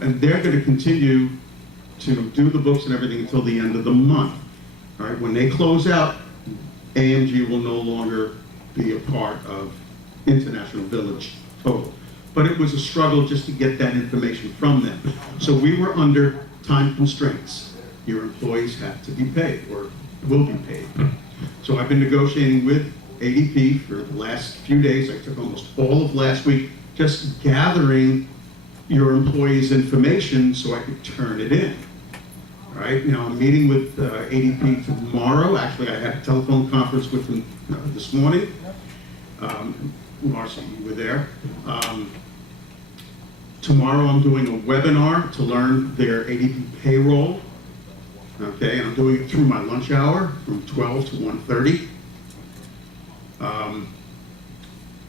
and they're going to continue to do the books and everything until the end of the month. All right, when they close out, AMG will no longer be a part of International Village total. But it was a struggle just to get that information from them. So we were under time constraints. Your employees have to be paid, or will be paid. So I've been negotiating with ADP for the last few days. I took almost all of last week just gathering your employees' information so I could turn it in. All right, now I'm meeting with ADP tomorrow. Actually, I had a telephone conference with them this morning. Marcy, you were there. Tomorrow I'm doing a webinar to learn their ADP payroll. Okay, and I'm doing it through my lunch hour from 12 to 1:30.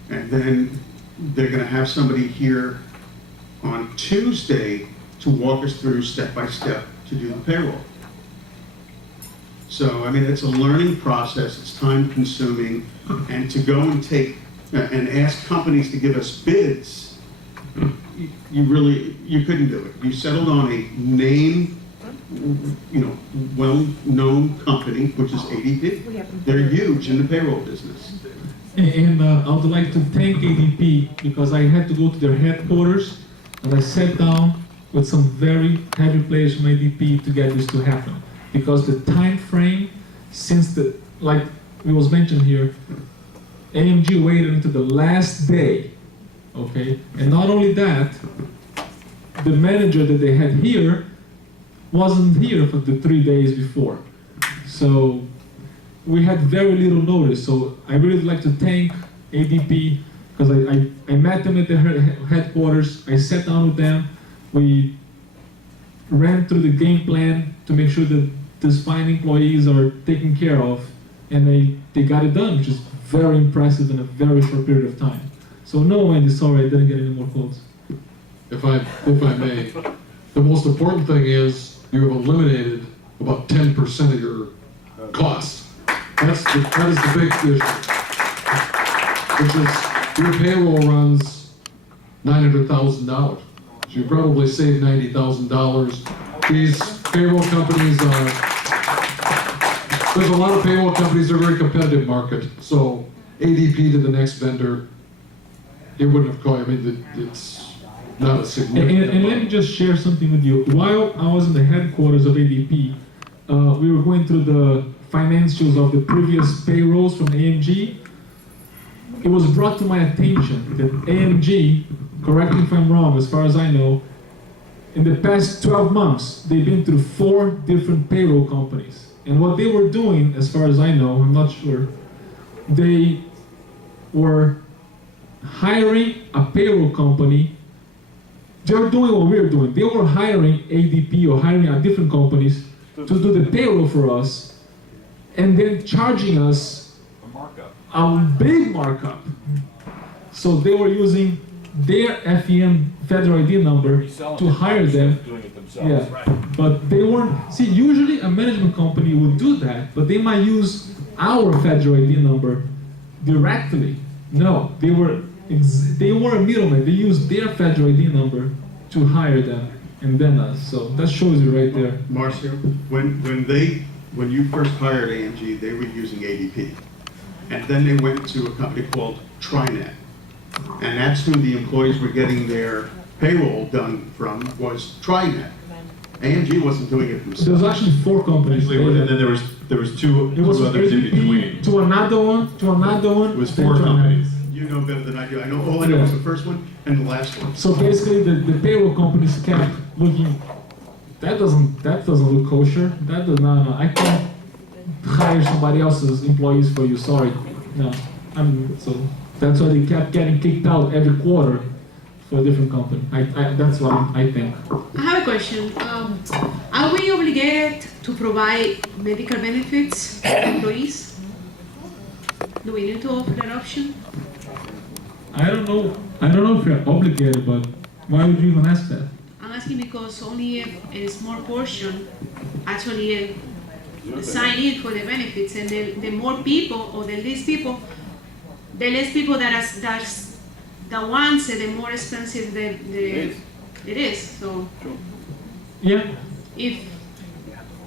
And then they're going to have somebody here on Tuesday to walk us through step by step to do the payroll. So, I mean, it's a learning process, it's time consuming, and to go and take and ask companies to give us bids, you couldn't do it. You settled on a name, well-known company, which is ADP. They're huge in the payroll business. And I would like to thank ADP because I had to go to their headquarters and I sat down with some very heavy players from ADP to get this to happen. Because the time frame since like it was mentioned here, AMG waited until the last day, okay? And not only that, the manager that they had here wasn't here for the 3 days before. So we had very little notice. So I really would like to thank ADP because I met them at the headquarters. I sat down with them. We ran through the game plan to make sure that these fine employees are taken care of, and they got it done, which is very impressive in a very short period of time. So no, Andy, sorry I didn't get any more quotes. If I may, the most important thing is you have eliminated about 10% of your cost. That is the big issue. Which is your payroll runs $900,000. So you probably saved $90,000. These payroll companies there's a lot of payroll companies that are very competitive market. So ADP to the next vendor, it wouldn't have cost, I mean, it's not a significant And let me just share something with you. While I was in the headquarters of ADP, we were going through the financials of the previous payrolls from AMG. It was brought to my attention that AMG, correct me if I'm wrong, as far as I know, in the past 12 months, they've been through 4 different payroll companies. And what they were doing, as far as I know, I'm not sure, they were hiring a payroll company. They were doing what we were doing. They were hiring ADP or hiring different companies to do the payroll for us, and then charging us a big markup. So they were using their FEM federal ID number to hire them. Yeah, but they weren't. See, usually a management company would do that, but they might use our federal ID number directly. No, they were a middleman. They used their federal ID number to hire them and then us. So that shows you right there. Marcio, when you first hired AMG, they were using ADP. And then they went to a company called TriNet. And that's who the employees were getting their payroll done from, was TriNet. AMG wasn't doing it themselves. There was actually 4 companies. And then there was two others in between. To another one. It was 4 companies. You know better than I do. I know all I know was the first one and the last one. So basically, the payroll companies kept looking. That doesn't look kosher. That does not. No, I can't hire somebody else's employees for you. Sorry. No. So that's why they kept getting kicked out every quarter for a different company. That's what I think. I have a question. Are we obligated to provide medical benefits to employees? Do we need to offer that option? I don't know if you're obligated, but why would you even ask that? I'm asking because only a small portion actually sign in for the benefits, and the more people or the less people that the ones, the more expensive the It is, so Yeah.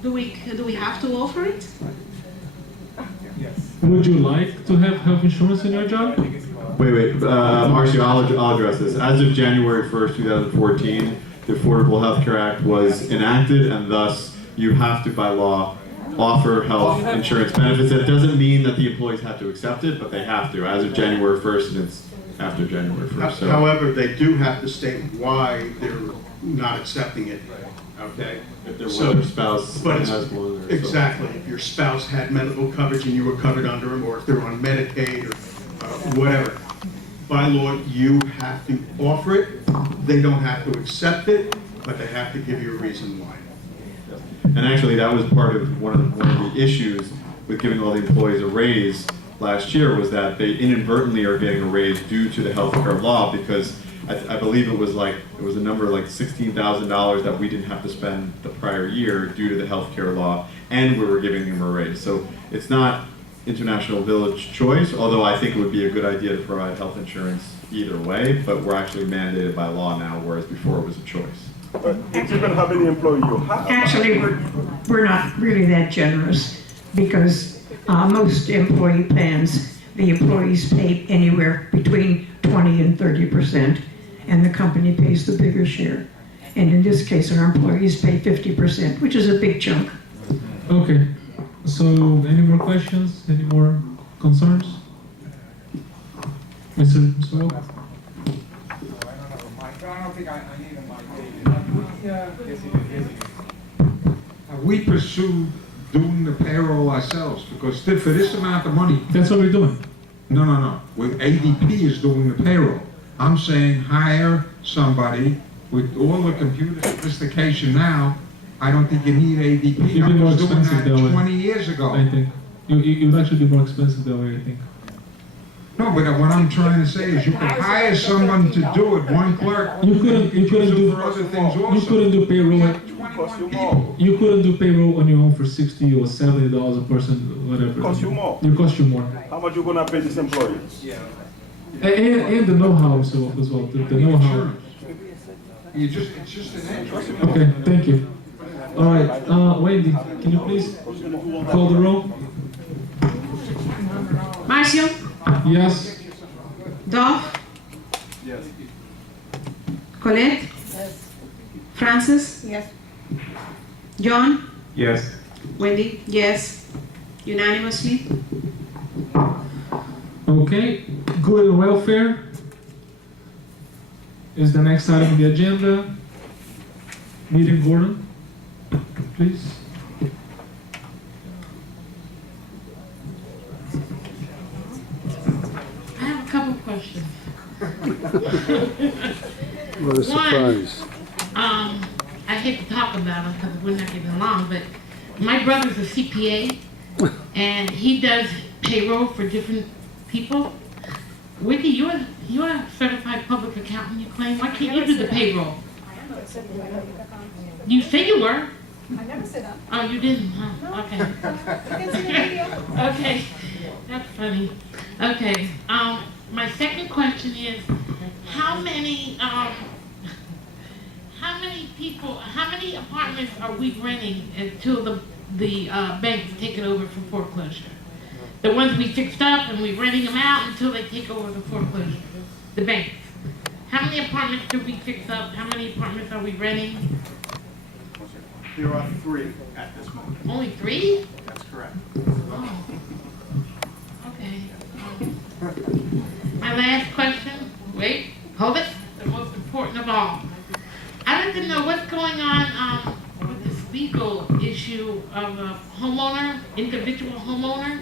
do we have to offer it? Would you like to have health insurance in your job? Wait, Marcio, I'll address this. As of January 1st, 2014, the Affordable Health Care Act was enacted, and thus you have to, by law, offer health insurance benefits. That doesn't mean that the employees have to accept it, but they have to, as of January 1st, and it's after January 1st. So. However, they do have to state why they're not accepting it, okay? If their spouse But it's, has one or so. exactly, if your spouse had medical coverage and you were covered under them, or if they're on Medicaid or whatever, by law, you have to offer it. They don't have to accept it, but they have to give you a reason why. And actually, that was part of one of the issues with giving all the employees a raise last year, was that they inadvertently are getting a raise due to the healthcare law, because I believe it was a number like $16,000 that we didn't have to spend the prior year due to the healthcare law, and we were giving them a raise. So it's not International Village choice, although I think it would be a good idea to provide health insurance either way, but we're actually mandated by law now, whereas before it was a choice. It depends how many employees you have. Actually, we're not really that generous because most employee plans, the employees pay anywhere between 20 and 30%, and the company pays the bigger share. And in this case, our employees pay 50%, which is a big chunk. Okay. So, any more questions? Any more concerns? Mr. Walker? I don't think I need a mic. We pursue doing the payroll ourselves because for this amount of money, That's what we're doing. no. With ADP is doing the payroll. I'm saying hire somebody with all the computer sophistication now. I don't think you need ADP. It'd be I more was doing expensive that that way. 20 years ago. I think. It would actually be more expensive that way, I think. No, but what I'm trying to say is you could hire someone to do it, one clerk. You couldn't do for other things also. you couldn't do payroll. 21 people. You couldn't do payroll on your own for $60 or $70 a person, whatever. Cost you more. It cost you more. How much you gonna pay this employee? And the know-how as well. The know-how. It's just an interest. Okay, thank you. All right, Wendy, can you please call the roll? Marcio? Yes. Dov? Yes. Colette? Francis? Yes. John? Yes. Wendy? Yes. Unanimously? Okay, good and welfare is the next item on the agenda. Meeting Gordon, please. I have a couple questions. What a surprise. I hate to talk about it because we're not getting along, but my brother's a CPA and he does payroll for different people. Whitney, you're a certified public accountant, you claim. Why can't you do the payroll? You say you were. I never said that. Oh, you didn't, huh? Okay. You can see the video. Okay, that's funny. Okay, my second question is, how many apartments are we renting until the banks take it over for foreclosure? The ones we fixed up and we're renting them out until they take over the foreclosure, the banks. How many apartments do we fix up? How many apartments are we renting? There are 3 at this moment. Only 3? That's correct. Oh. Okay. My last question, wait, hold it, the most important of all. I'd like to know what's going on with this legal issue of a homeowner, individual homeowner.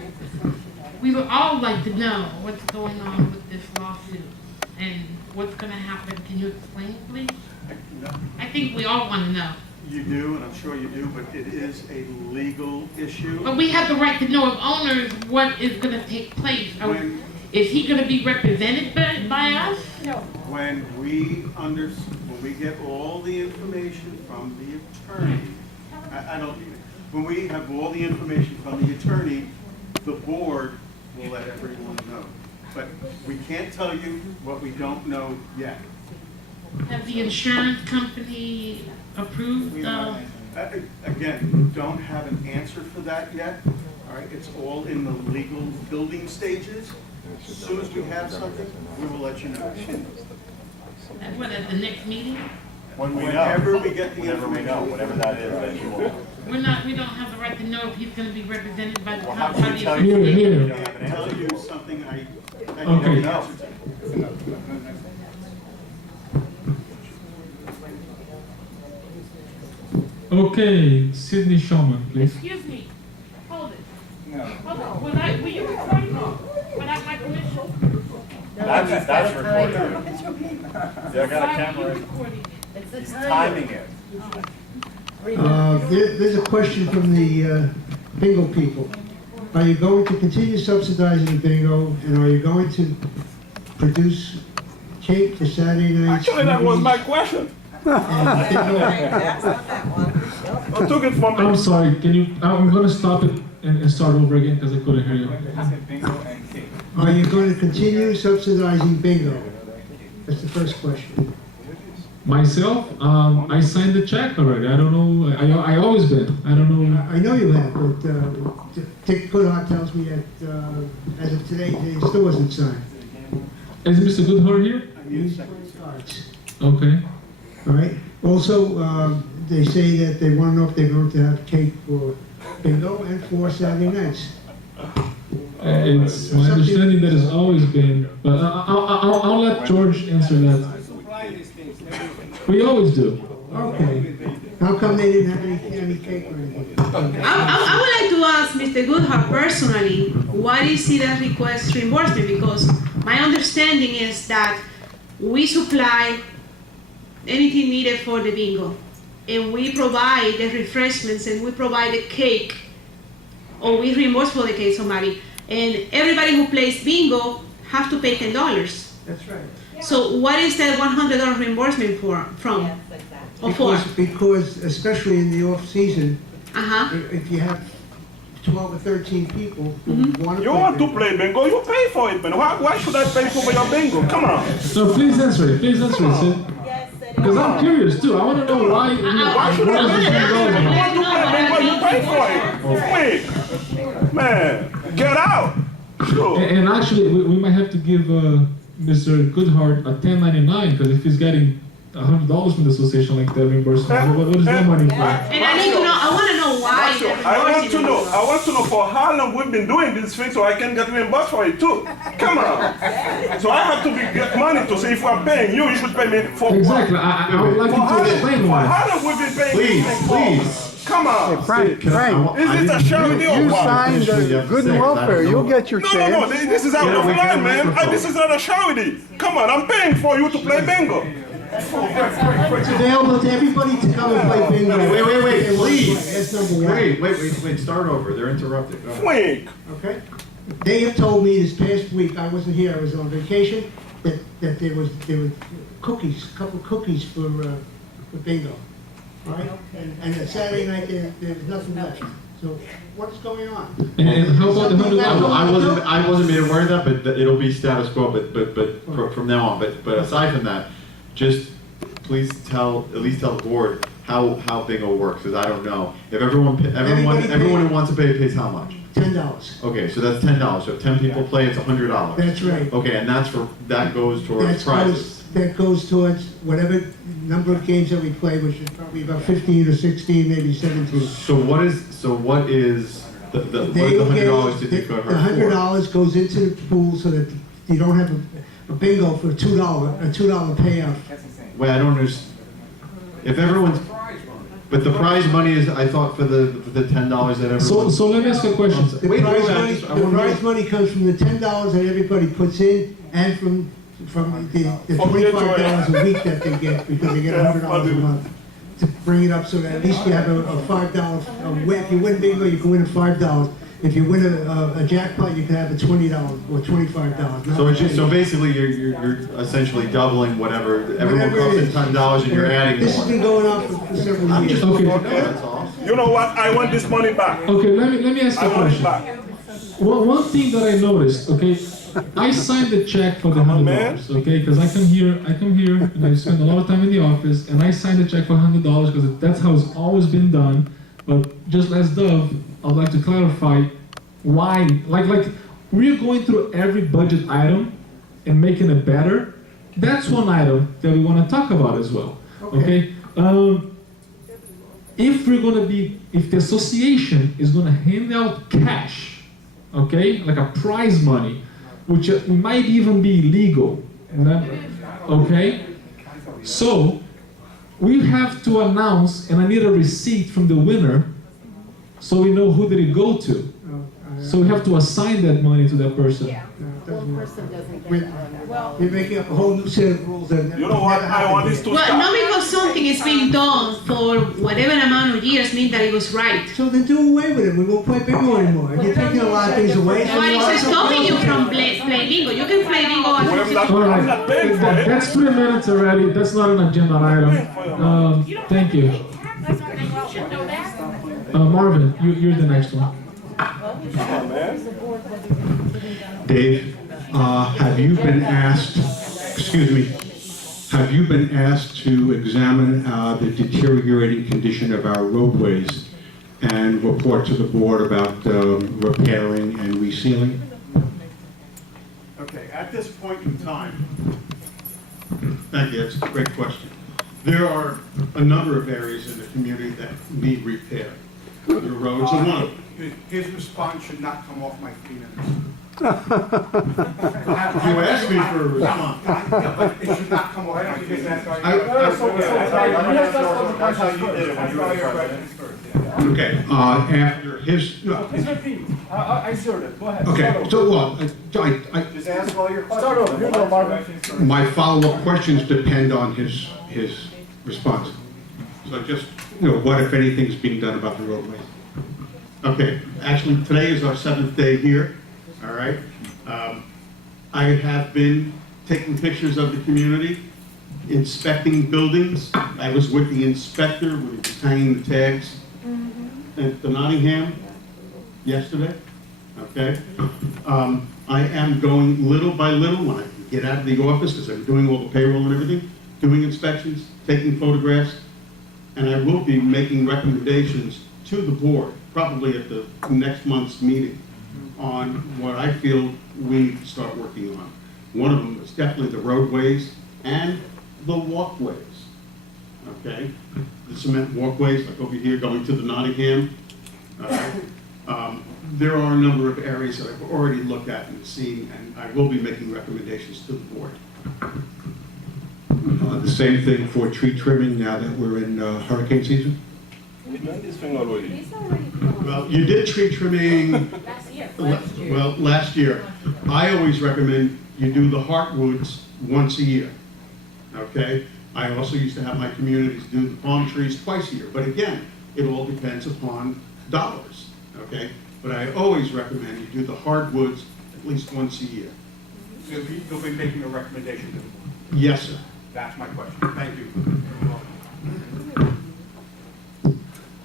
We would all like to know what's going on with this lawsuit and what's going to happen. Can you explain, please? I think we all want to know. You do, and I'm sure you do, but it is a legal issue. But we have the right to know of owners what is going to take place. Is he going to be represented by us? No. When we get all the information from the attorney, when we have all the information from the attorney, the board will let everyone know. But we can't tell you what we don't know yet. Has the insurance company approved, Again, don't have an answer for that yet. All right, it's all in the legal building stages. As soon as we have something, we will let you know. at the next meeting? Whenever we get the information. Whatever that is, then you will. We don't have the right to know if he's gonna be represented by the Well, how by can we the tell Here, you? here. I can't tell you something I Okay. don't know. Okay, Sydney Showman, please. Excuse me, hold it. Hold it, were you recording without my permission? That's recorded. Yeah, I got a Why were you camera. recording it? He's timing it. There's a question from the bingo people. Are you going to continue subsidizing the bingo, and are you going to produce cake for Saturday nights? Actually, that was my question. and bingo? I took it from I'm me. sorry, can you, I'm gonna stop it and start over again because I couldn't hear you. Are you going to continue subsidizing bingo? That's the first question. Myself, I signed the check already. I don't know, I always been, I don't know. I know you have, but Dick Goodhart tells me that as of today, it still wasn't signed. Is Mr. Goodhart here? Use cards. Okay. All right. Also, they say that they want to know if they're going to have cake for bingo and for Saturday nights. It's my understanding that it's always been, but I'll let George answer that. We always do. Okay. How come they didn't have any cake or anything? I would like to ask Mr. Goodhart personally, why is he that request reimbursement? Because my understanding is that we supply anything needed for the bingo. And we provide the refreshments and we provide the cake, or we reimburse for the cake somebody. And everybody who plays bingo have to pay $10. That's right. So what is that $100 reimbursement from? Or for? Because especially in the off-season, Uh-huh. if you have 12 or 13 people who want to You play want to bingo, play bingo, you pay for it, man. Why should I pay for your bingo? Come on. No, please answer it, Sid. Because I'm curious too. I want to know why. Why should I pay for it? You want to play bingo, you pay for it. Wait, man, get out. Sure. And actually, we might have to give Mr. Goodhart a 1099 because if he's getting $100 from the association like that reimbursement, what is that money for? And I need to know, I want to know why. Macho, they're I want reimbursing to know. us. I want to know for how long we've been doing this thing so I can get reimbursed for it too. Come on. So I have to get money to say if I'm paying you, you should pay me for Exactly. what? I would like For you how to explain long, why. how long we've been paying Please, this thing for? please. Come on. Frank, Frank, Is it a charity or you what? signed the good and welfare, you'll get your No, chance. this is out of we line, can man. microphone. This is not a charity. Come on, I'm paying for you to play bingo. it's available to everybody to come and play bingo. Wait, They want to please. play. That's number one. Wait, start over. They're interrupted. Go ahead. Wink. Okay? They have told me this past week, I wasn't here, I was on vacation, that there were cookies, a couple cookies for bingo. All right? And that Saturday night, there was nothing left. So what's going on? And how about the $100? I wasn't made aware of that, but it'll be status quo. But from now on. But aside from that, just please at least tell the board how bingo works, because I don't know. If everyone who wants to pay pays how much? $10. Okay, so that's $10. So if 10 people play, it's $100. That's right. Okay, and that goes towards prizes. That goes towards whatever number of games that we play, which is probably about 15 or 16, maybe 17. So what is the what is the $100 to do for The $100 goes into the pool so that you don't have a bingo for a $2 payout. Wait, I don't understand. If everyone's, but the prize money is, I thought, for the $10 that everyone. So let me ask you a question. The prize money comes from the $10 that everybody puts in and from the $25 a week that they get, because they get $100 a month. To bring it up so that at least you have a $5 win. If you win bingo, you can win a $5. If you win a jackpot, you can have a $20 or $25. So it's just, so basically you're essentially doubling whatever everyone comes in $10 and you're adding This has more. been going on for several years. Okay. That's all. You know what? I want this money back. Okay, let me ask you I a want it question. back. One thing that I noticed, okay, I signed the check for the on, man. $100, okay? Because I come here, and I spend a lot of time in the office, and I signed the check for $100 because that's how it's always been done. But just as Dove, I'd like to clarify why, like we're going through every budget item and making it better. That's one item that we want to talk about as well, okay? If the association is gonna hand out cash, okay, like a prize money, which might even be legal, okay? So, we have to announce, and I need a receipt from the winner, so we know who did it go to. So we have to assign that money to that person. One person doesn't We're- get it. Well, You're making up a whole new set of rules that. You know what? I want this to Well, stop. not because something is being done for whatever amount of years mean that it was right. So then do away with it, we won't play bingo anymore. You're taking a lot of things away. so Nobody you is want stopping you something from else. playing bingo. You can play bingo Well, as I'm much not- All I'm right, not paying for it. that's 3 minutes already. That's not an agenda item. Thank you. Marvin, you're the next one. Dave, have you been asked, have you been asked to examine the deteriorating condition of our roadways and report to the board about repairing and resealing? Okay, at this point in time, thank you, that's a great question. There are a number of areas in the community that need repair. The roads are one of them. His response should not come off my 3 minutes. You asked me for a response. Yeah, but it should not come off my 3 minutes. Okay, after his, no, Please repeat. I heard it. Go ahead. okay, so, well, Just ask all your questions. Start over. Here you go, Marvin. my follow-up questions depend on his response. So just, what if anything's being done about the roadways? Okay, actually, today is our 7th day here, all right? I have been taking pictures of the community, inspecting buildings. I was with the inspector when he was hanging the tags at the Nottingham yesterday, okay? I am going little by little when I get out of the office, because I'm doing all the payroll and everything, doing inspections, taking photographs, and I will be making recommendations to the board, probably at the next month's meeting, on what I feel we need to start working on. One of them is definitely the roadways and the walkways, okay? The cement walkways, like over here going to the Nottingham. There are a number of areas that I've already looked at and seen, and I will be making recommendations to the board. The same thing for tree trimming now that we're in hurricane season? We done this thing already. he's already. Well, you did tree trimming last year. I always recommend you do the heartwoods once a year, okay? I also used to have my communities do the palm trees twice a year, but again, it all depends upon dollars, okay? But I always recommend you do the hardwoods at least once a year. So you'll be making a recommendation to the board. Yes, sir. That's my question. Thank you.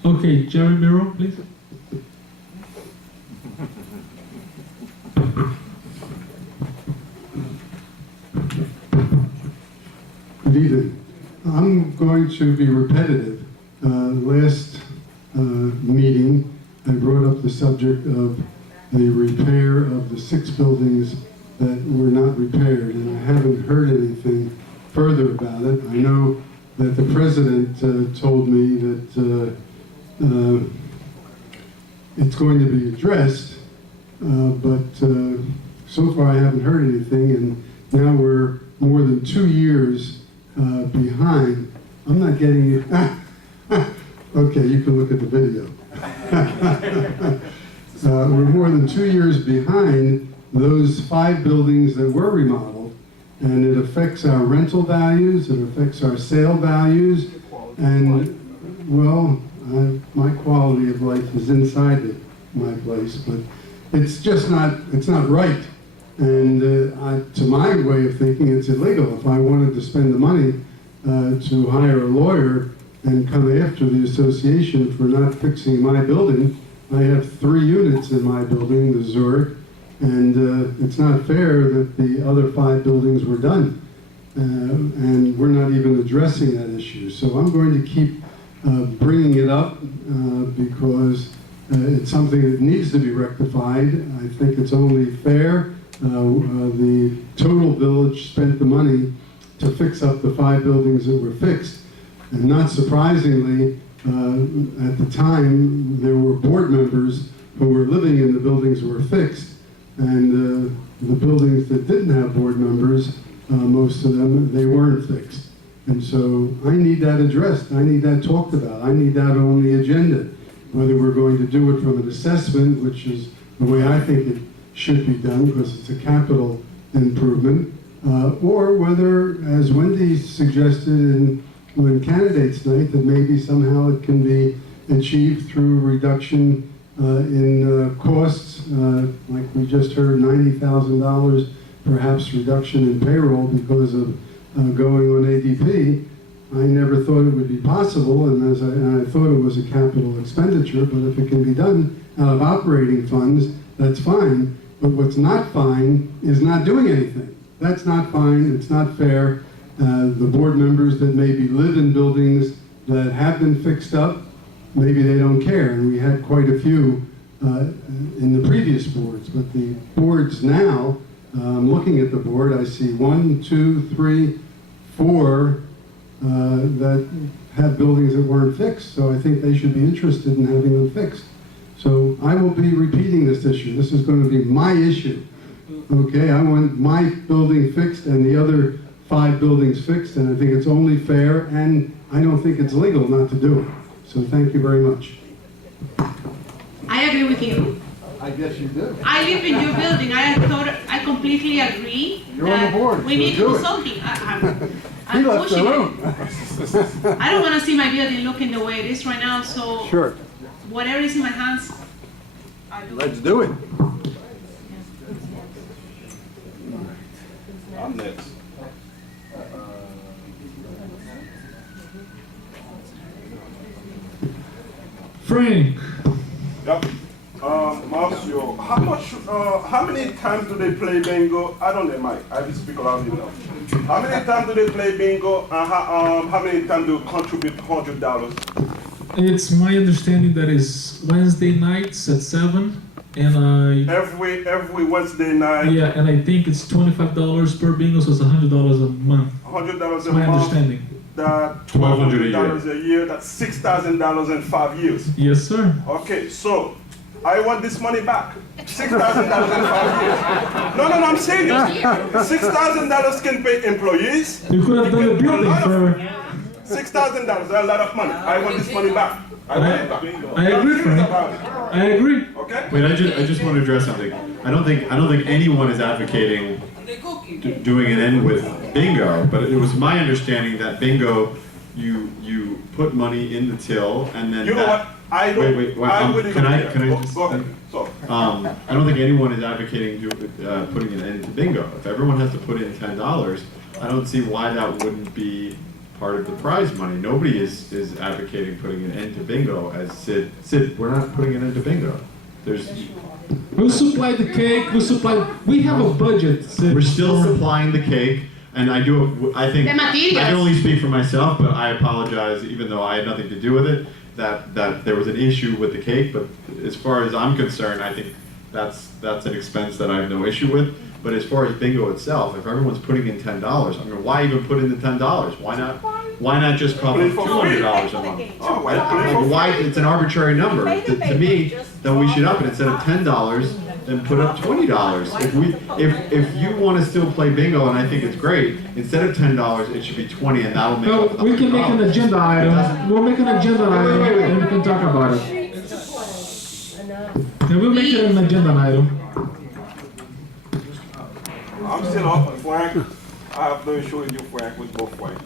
Okay, Jerry Miro, please. Good evening. I'm going to be repetitive. Last meeting, I brought up the subject of the repair of the 6 buildings that were not repaired, and I haven't heard anything further about it. I know that the president told me that it's going to be addressed, but so far I haven't heard anything, and now we're more than 2 years behind. I'm not getting you. Okay, you can look at the video. We're more than 2 years behind those 5 buildings that were remodeled, and it affects our rental values, it affects our sale values, and, well, my quality of life is inside my place, but it's just not, it's not right. And to my way of thinking, it's illegal. If I wanted to spend the money to hire a lawyer and come after the association for not fixing my building, I have 3 units in my building, the Zurich, And it's not fair that the other 5 buildings were done. And we're not even addressing that issue. So I'm going to keep bringing it up because it's something that needs to be rectified. I think it's only fair. The total village spent the money to fix up the 5 buildings that were fixed. And not surprisingly, at the time, there were board members who were living in the buildings that were fixed. And the buildings that didn't have board members, most of them, they weren't fixed. And so I need that addressed. I need that talked about. I need that on the agenda. Whether we're going to do it from an assessment, which is the way I think it should be done because it's a capital improvement, or whether, as Wendy suggested in candidates night, that maybe somehow it can be achieved through reduction in costs, like we just heard, $90,000 perhaps reduction in payroll because of going on ADP. I never thought it would be possible, and I thought it was a capital expenditure, but if it can be done out of operating funds, that's fine. But what's not fine is not doing anything. That's not fine, it's not fair. The board members that maybe live in buildings that have been fixed up, maybe they don't care, and we had quite a few in the previous boards, but the boards now, I'm looking at the board, I see 1, 2, 3, 4 that have buildings that weren't fixed, so I think they should be interested in having them fixed. So I will be repeating this issue. This is going to be my issue. Okay, I want my building fixed and the other 5 buildings fixed, and I think it's only fair, and I don't think it's legal not to do it. So thank you very much. I agree with you. I guess you do. I live in your building. I completely agree. You're on the board, We so need to do do it. something. He I'm left the pushing room. it. I don't want to see my building looking the way it is right now, so Sure, whatever is in my hands, I do. let's do it. I'm next. Frank, Yep. Marcio, how many times do they play bingo? I don't know, Mike. I will speak around you now. How many times do they play bingo, and how many times do you contribute $100? it's my understanding that is Wednesday nights at 7, and Every Wednesday night, yeah, and I think it's $25 per bingo, so it's $100 a month. $100 That's a my month. understanding. That $1,200 a year. That's $6,000 in 5 years. Yes, sir. Okay, so I want this money back. $6,000 in 5 years. No, I'm serious. $6,000 can pay employees. You could have done the building for. $6,000, that's a lot of money. I want this money back. I want it back. I agree, I'm serious Frank. about it. I agree. Okay? Wait, I just want to address something. I don't think anyone is advocating doing an end with bingo, but it was my understanding that bingo, you put money in the till and then You know what? I don't. Wait, I really can don't I care. just? Go ahead. So, I don't think anyone is advocating putting an end to bingo. If everyone has to put in $10, I don't see why that wouldn't be part of the prize money. Nobody is advocating putting an end to bingo. As Sid, we're not putting an end to bingo. We'll supply the cake. We have a budget. We're still supplying the cake, and I think The materials. I can only speak for myself, but I apologize, even though I had nothing to do with it, that there was an issue with the cake. But as far as I'm concerned, I think that's an expense that I have no issue with. But as far as bingo itself, if everyone's putting in $10, I mean, why even put in the $10? Why not just come up with $200 a month? oh, well, Why it's an arbitrary number? To me, then we should up it instead of $10. Then put up $20. If you want to still play bingo, and I think it's great, instead of $10, it should be $20, and that'll make. No, up the we can make an $100. agenda item. We'll make an agenda item, and we can talk about it. Yeah, we'll make it an agenda item. I'm still up, Frank. I have no issue with you, Frank, with both ways.